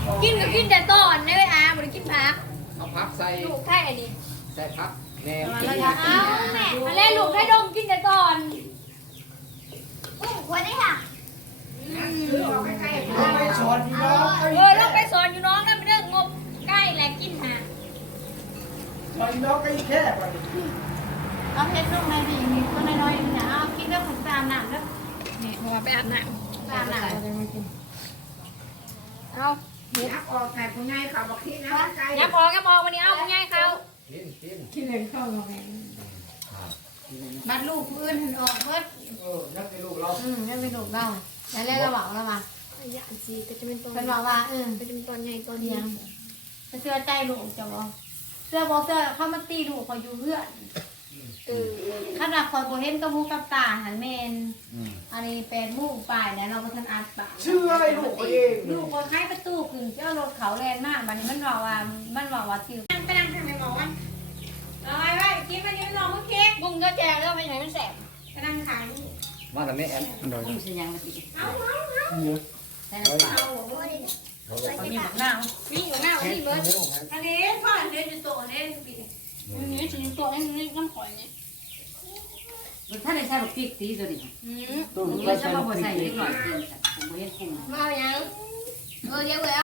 กินก็กินแต่ต้นได้ไหมอาบริกินผักเอาพักใส่ลูกไข่อันนี้ใส่พักแหนมเอาแม่มาเล่นลูกไข่ดงกินแต่ต้นวันนี้ค่ะไปสอนพี่น้องเราไปสอนอยู่น้องนั่นเป็นเรื่องงบใกล้แหละกินนะสอนพี่น้องก็แค่ไปเอาเพชรลงในดีมีคนน้อยๆนะเอากินแล้วผมตามหนังแล้วนี่พอไปอาบน้ตามหนังำเอานักออกแต่ผู้ใหญ่เขาบอกที่นะไกลอย่าพอก็พอวันนี้เอาง่ายเขากินกินกินเลยเข้ามาแม่บัดลูกพื้นหันออกเพิ่นนักในลูกเรานั่นเป็นลูกเราแล้วเรียกเราบอกเรามาอย่าสิก็จะเป็นตอนเพิ่นบอกว่าก็จะเป็นตอนใหญ่ตอนเดีเดียยววเสื้อใจลูกจะบอกเสื้อบอกเสื้อเข้ามาตีลูกคอยอยู่เพื่อนขนาดคอยโบเห็นกับหูกับตาหันเมนอันนี้เป็นมู่ป่ายเนี่ยเราเป็นคนอัดปากชื่ออะไรลูกเองลูกคนให้ประตูขึ้นเจ้ารถเขาแรงมากมันนี้มันบอกว่าติวไปนั่งทางไหนหมอนเอาไว้ไว้กินมันยืนรอมึงเค้กบุ้งก็แจงแล้วไม่ไหนมันแสบไปนั่งขายมาแต่แม่แอนกุ้งสียังมาติเยอะใส่น้ำเปล่ามีบักนาววิ่งอยู่หน้าวันนี้เบิร์ดอันนี้พ่อเดินอยู่โต๊ะเล่นปีวันนี้ถึงตัวนี้น้ำข่อยนี่ถ้าได้ใส่บักพริกตีตัวนี้ตู้ผมก็จะใส่มาบ่ใส่เล็กหน่อยกินผมบ่เห็นกุ้งมาอย่างเดี๋ยว